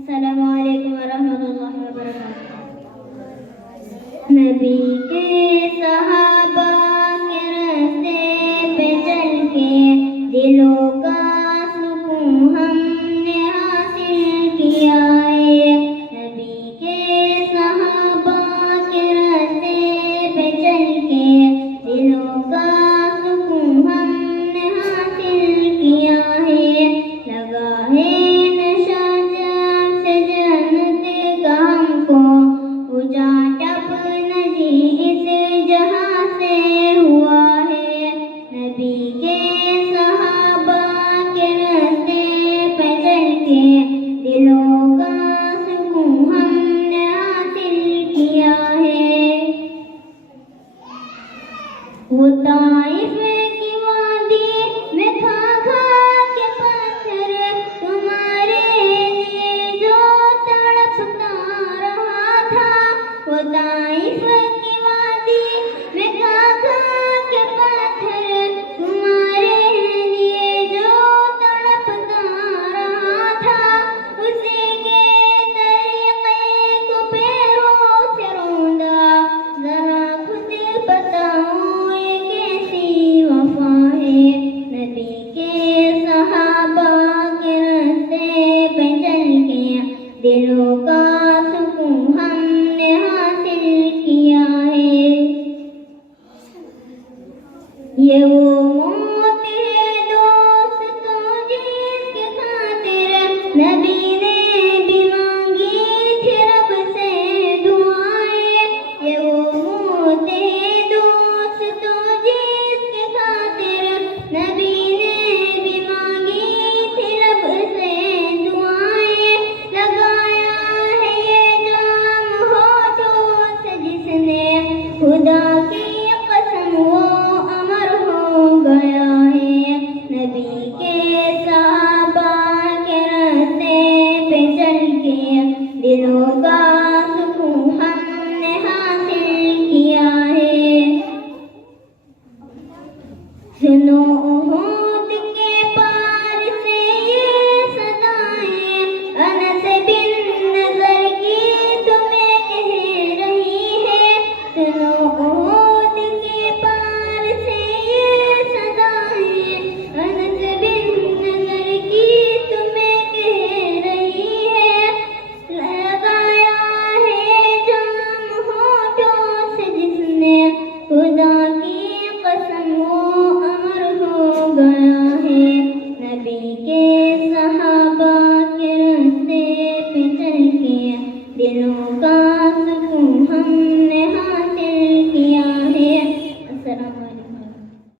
अस्सलामुअलैकुम वरहमतुल्लाहि वबरकातुह। नबी के सहाबा के रास्ते पे चल के दिलों का सुकून हमने हासिल किया है। नबी के सहाबा के रास्ते पे चल के दिलों का सुकून हमने हासिल किया है। लगा है नशा जब से जन्नत का हमको, उजाट अपना जी इस जहां से हुआ है। नबी के सहाबा के रास्ते पे चल के दिलों का सुकून हमने हासिल किया है। वो ताइफ की वादी में खा खा के पत्थर तुम्हारे लिए जो तड़पता रहा था। वो ताइफ की वादी में खा खा के पत्थर तुम्हारे लिए जो तड़पता रहा था। उसी के तरीक़े को पैरों से रोंदा, ज़रा खुद बताओ ये कैसी वफ़ा है। नबी के सहाबा के रास्ते पे चल के दिलों का सुकून हमने हासिल किया है। ये वो मौत है दोस्तों जिसके खातिर नबी ने भी मांगी थी रब से दुआएं। ये वो मौत है दोस्तों जिसके खातिर नबी ने भी मांगी थी रब से दुआएं। लगाया है ये जाम होठों से जिसने, खुदा की कसम वो अमर हो गया है। नबी के सहाबा के रास्ते पे चल के दिलों का सुकून हमने हासिल किया है। सुनो उहद के पार से ये सदाएं, अनस बिन नज़र की तुम्हें कह रही है। सुनो उहद के पार से ये सदाएं, अनस बिन नज़र की तुम्हें कह रही है। लगाया है जाम होठों से जिसने, खुदा की कसम वो अमर हो गया है। नबी के सहाबा के रास्ते पे चल के दिलों का